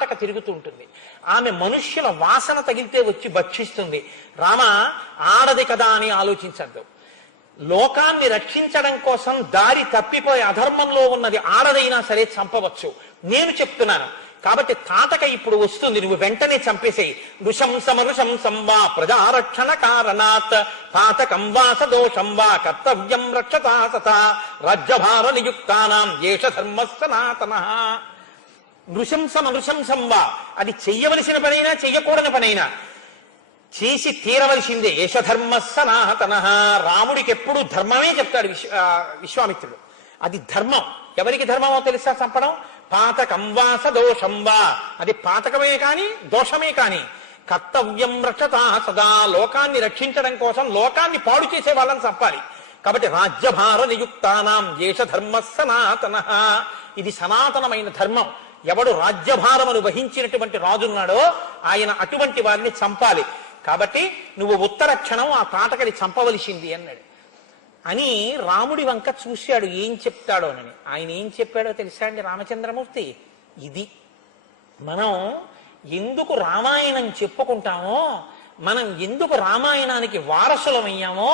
తాటక తిరుగుతూ ఉంటుంది. ఆమె మనుష్యుల వాసన తగిలితే వచ్చి భక్షిస్తుంది. రామ, ఆడది కదా అని ఆలోచించద్దు. లోకాన్ని రక్షించడం కోసం దారి తప్పిపోయి అధర్మంలో ఉన్నది ఆడదైనా సరే చంపవచ్చు. నేను చెప్తున్నాను కాబట్టి తాటక ఇప్పుడు వస్తుంది, నువ్వు వెంటనే చంపేసేయి. నృశంసమృశంసం వా ప్రజారక్షణ కారణాత్ పాతకం వా సదోషం వా కర్తవ్యం రక్షతా సతా రాజ్యభార నియుక్తానాం ఏష ధర్మ సనాతనః. నృశంసమృశంసం వా, అది చెయ్యవలసిన పనైనా చెయ్యకూడని పనైనా చేసి తీరవలసిందే. ఏష ధర్మ సనాతనః. రాముడికి ఎప్పుడు ధర్మమే చెప్తాడు విశ్వామిత్రుడు. అది ధర్మం. ఎవరికి ధర్మమో తెలుసా? చంపడం. పాతకం వా సదోషం వా, అది పాతకమే కాని దోషమే కాని కర్తవ్యం రక్షతా సదా, లోకాన్ని రక్షించడం కోసం లోకాన్ని పాడు చేసే వాళ్ళని చంపాలి. కాబట్టి రాజ్యభార నియుక్తానాం ఏష ధర్మ సనాతనః. ఇది సనాతనమైన ధర్మం. ఎవడు రాజ్యభారమును వహించినటువంటి రాజున్నాడో ఆయన అటువంటి వారిని చంపాలి. కాబట్టి నువ్వు ఉత్తరక్షణం ఆ తాటకని చంపవలసింది అన్నాడు. అని రాముడి వంక చూశాడు ఏం చెప్తాడోనని. ఆయన ఏం చెప్పాడో తెలుసా అండి రామచంద్రమూర్తి? ఇది మనం ఎందుకు రామాయణం చెప్పుకుంటామో, మనం ఎందుకు రామాయణానికి వారసులమయ్యామో,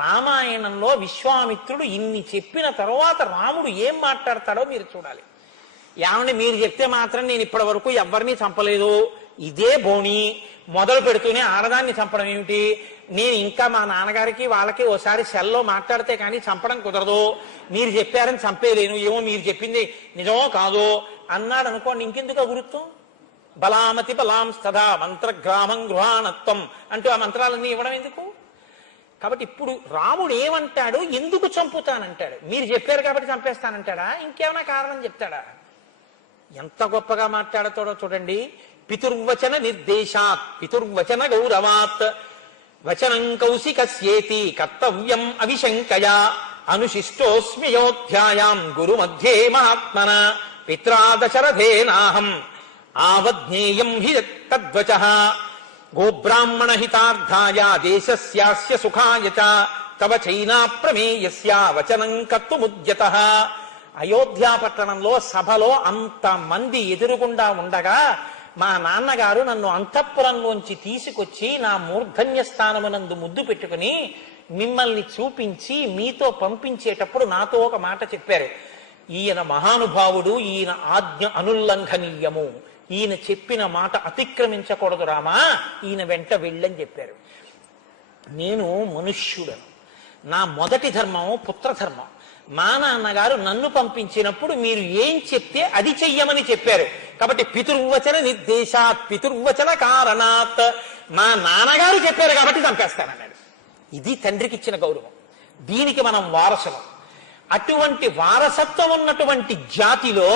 రామాయణంలో విశ్వామిత్రుడు ఇన్ని చెప్పిన తర్వాత రాముడు ఏం మాట్లాడతాడో మీరు చూడాలి. ఏమంటే మీరు చెప్తే మాత్రం నేను ఇప్పటి వరకు ఎవరిని చంపలేదు, ఇదే బోణి, మొదలు పెడుతూనే ఆడదాన్ని చంపడం ఏమిటి, నేను ఇంకా మా నాన్నగారికి వాళ్ళకి ఓసారి సెల్లో మాట్లాడితే కానీ చంపడం కుదరదు, మీరు చెప్పారని చంపేలేను, ఏమో మీరు చెప్పింది నిజమో కాదో అన్నాడు అనుకోండి, ఇంకెందుకు గురుత్వం? బలామతి బలాం స్తదా మంత్రగ్రామం గృహాణత్వం అంటూ ఆ మంత్రాలన్నీ ఇవ్వడం ఎందుకు? కాబట్టి ఇప్పుడు రాముడు ఏమంటాడు? ఎందుకు చంపుతానంటాడు? మీరు చెప్పారు కాబట్టి చంపేస్తానంటాడా? ఇంకేమైనా కారణం చెప్తాడా? ఎంత గొప్పగా మాట్లాడతాడో చూడండి. పితుర్వచన నిర్దేశాత్ పితుర్వచన గౌరవాత్ వచనం కౌశికస్యేతి కర్తవ్యం అవిశంకయా అనుశిష్టోస్మ్యయోధ్యాయాం గురు మధ్యే మహాత్మన పిత్రా దశరథేనాహం ఆవజ్ఞేయం హి తద్వచః గోబ్రాహ్మణ హితార్థాయ దేశస్యాస్య సుఖాయ చ తవ చైనా ప్రమేయస్య వచనం కర్తుముద్యతః. అయోధ్యా పట్టణంలో సభలో అంతమంది ఎదురుగుండా ఉండగా మా నాన్నగారు నన్ను అంతఃపురంలోంచి తీసుకొచ్చి నా మూర్ధన్య స్థానమునందు ముద్దు పెట్టుకుని మిమ్మల్ని చూపించి మీతో పంపించేటప్పుడు నాతో ఒక మాట చెప్పారు. ఈయన మహానుభావుడు, ఈయన ఆజ్ఞ అనుల్లంఘనీయము, ఈయన చెప్పిన మాట అతిక్రమించకూడదు రామా, ఈయన వెంట వెళ్ళని చెప్పారు. నేను మనుష్యుడను, నా మొదటి ధర్మం పుత్రధర్మం. మా నాన్నగారు నన్ను పంపించినప్పుడు మీరు ఏం చెప్తే అది చెయ్యమని చెప్పారు. కాబట్టి పితుర్వచన నిర్దేశాత్ పితుర్వచన కారణాత్, మా నాన్నగారు చెప్పారు కాబట్టి చంపేస్తానన్నాడు. ఇది తండ్రికి ఇచ్చిన గౌరవం. దీనికి మనం వారసులం. అటువంటి వారసత్వం ఉన్నటువంటి జాతిలో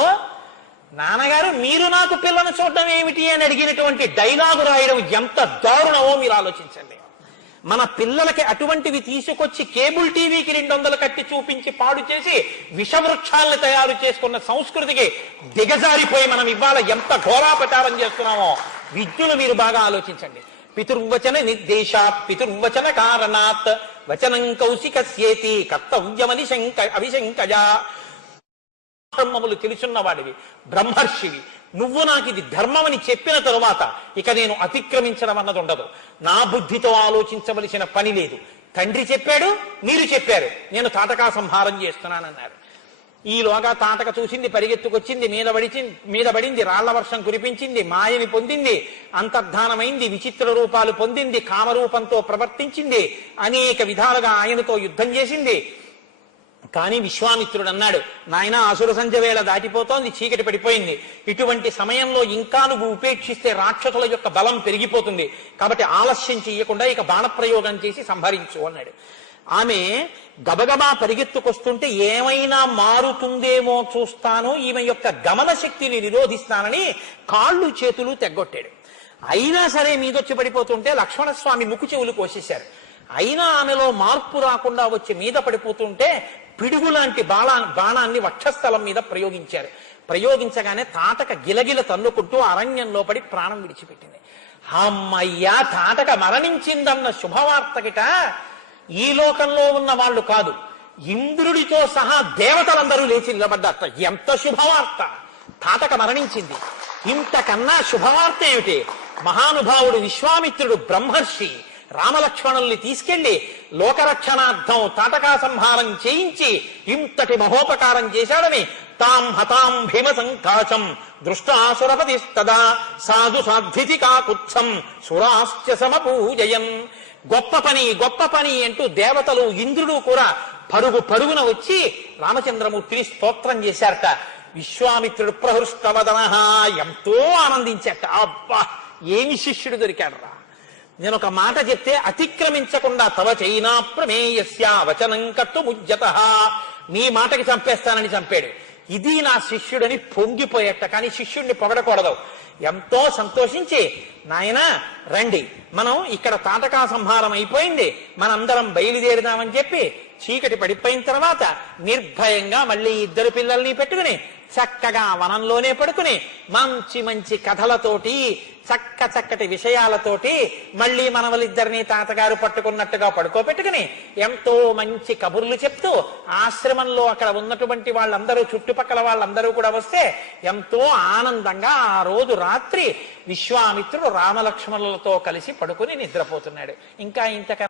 నాన్నగారు మీరు నాకు పిల్లను చూడడం ఏమిటి అని అడిగినటువంటి డైలాగు రాయడం ఎంత దారుణమో మీరు ఆలోచించండి. మన పిల్లలకి అటువంటివి తీసుకొచ్చి కేబుల్ టీవీకి 200 కట్టి చూపించి పాడు చేసి విషవృక్షాలను తయారు చేసుకున్న సంస్కృతికి దిగజారిపోయి మనం ఇవాళ ఎంత ఘోరాపచారం చేస్తున్నామో విద్యులు మీరు బాగా ఆలోచించండి. పితుర్వచన నిర్దేశాత్ పితుర్వచన కారణాత్ వచనం కౌశికస్యేతి కర్తవ్యమని అవిశంకయా. బ్రహ్మములు తెలుసున్నవాడివి, బ్రహ్మర్షివి, నువ్వు నాకు ఇది ధర్మమని చెప్పిన తరువాత ఇక నేను అతిక్రమించడం అన్నది ఉండదు. నా బుద్ధితో ఆలోచించవలసిన పని లేదు. తండ్రి చెప్పాడు, మీరు చెప్పారు, నేను తాటకా సంహారం చేస్తున్నానన్నారు. ఈలోగా తాటక చూసింది, పరిగెత్తుకొచ్చింది, మీద పడింది, రాళ్ల వర్షం కురిపించింది, మాయని పొందింది, అంతర్ధానమైంది, విచిత్ర రూపాలు పొందింది, కామరూపంతో ప్రవర్తించింది, అనేక విధాలుగా ఆయనతో యుద్ధం చేసింది. కానీ విశ్వామిత్రుడు అన్నాడు, నాయన అసుర సంధ్య వేళ దాటిపోతోంది, చీకటి పడిపోయింది, ఇటువంటి సమయంలో ఇంకా నువ్వు ఉపేక్షిస్తే రాక్షసుల యొక్క బలం పెరిగిపోతుంది, కాబట్టి ఆలస్యం చెయ్యకుండా ఇక బాణప్రయోగం చేసి సంహరించు అన్నాడు. ఆమె గబగబా పరిగెత్తుకొస్తుంటే ఏమైనా మారుతుందేమో చూస్తాను, ఈమె యొక్క గమన శక్తిని నిరోధిస్తానని కాళ్ళు చేతులు తెగ్గొట్టాడు. అయినా సరే మీదొచ్చి పడిపోతుంటే లక్ష్మణస్వామి ముక్కు చెవులు కోసేశారు. అయినా ఆమెలో మార్పు రాకుండా వచ్చి మీద పడిపోతుంటే పిడుగులాంటి బాణాన్ని వక్షస్థలం మీద ప్రయోగించారు. ప్రయోగించగానే తాటక గిలగిల తన్నుకుంటూ అరణ్యంలో పడి ప్రాణం విడిచిపెట్టింది. అమ్మయ్యా, తాటక మరణించిందన్న శుభవార్తకిట ఈ లోకంలో ఉన్న వాళ్ళు కాదు, ఇంద్రుడితో సహా దేవతలందరూ లేచి నిలబడ్డారట. ఎంత శుభవార్త! తాటక మరణించింది. ఇంతకన్నా శుభవార్త ఏమిటి? మహానుభావుడు విశ్వామిత్రుడు బ్రహ్మర్షి రామలక్ష్మణుల్ని తీసుకెళ్లి లోకరక్షణార్థం తాటకా సంహారం చేయించి ఇంతటి మహోపకారం చేశాడని తాం హతాం భీమ సంకాశం దృష్టాసురపతిస్తదా సాధు సాధ్వితి కాకుత్సం సురాశ్చ సమపూజయన్. గొప్ప పని అంటూ దేవతలు ఇంద్రుడు కూడా పరుగున వచ్చి రామచంద్రమూర్తిని స్తోత్రం చేశారట. విశ్వామిత్రుడు ప్రహృష్టవదన ఎంతో ఆనందించాట. అబ్బా, ఏమి శిష్యుడు దొరికాడరా! నేను ఒక మాట చెప్తే అతిక్రమించకుండా తవ చైనా ప్రమేయస్య వచనం కర్తుముజ్జత, నీ మాటకి చంపేస్తానని చంపాడు. ఇది నా శిష్యుడని పొంగిపోయేట. కానీ శిష్యుడిని పొగడకూడదు. ఎంతో సంతోషించి, నాయనా రండి, మనం ఇక్కడ తాటకా సంహారం అయిపోయింది, మనందరం బయలుదేరుదామని చెప్పి చీకటి పడిపోయిన తర్వాత నిర్భయంగా మళ్ళీ ఇద్దరు పిల్లల్ని పెట్టుకుని చక్కగా వనంలోనే పడుకుని మంచి కథలతోటి చక్కటి విషయాలతోటి మళ్ళీ మనవలిద్దరినీ తాతగారు పట్టుకున్నట్టుగా పడుకోబెట్టుకుని ఎంతో మంచి కబుర్లు చెప్తూ ఆశ్రమంలో అక్కడ ఉన్నటువంటి వాళ్ళందరూ చుట్టుపక్కల వాళ్ళందరూ కూడా వస్తే ఎంతో ఆనందంగా ఆ రోజు రాత్రి విశ్వామిత్రుడు రామలక్ష్మణులతో కలిసి పడుకుని నిద్రపోతున్నాడు. ఇంకా ఇంతకన్నా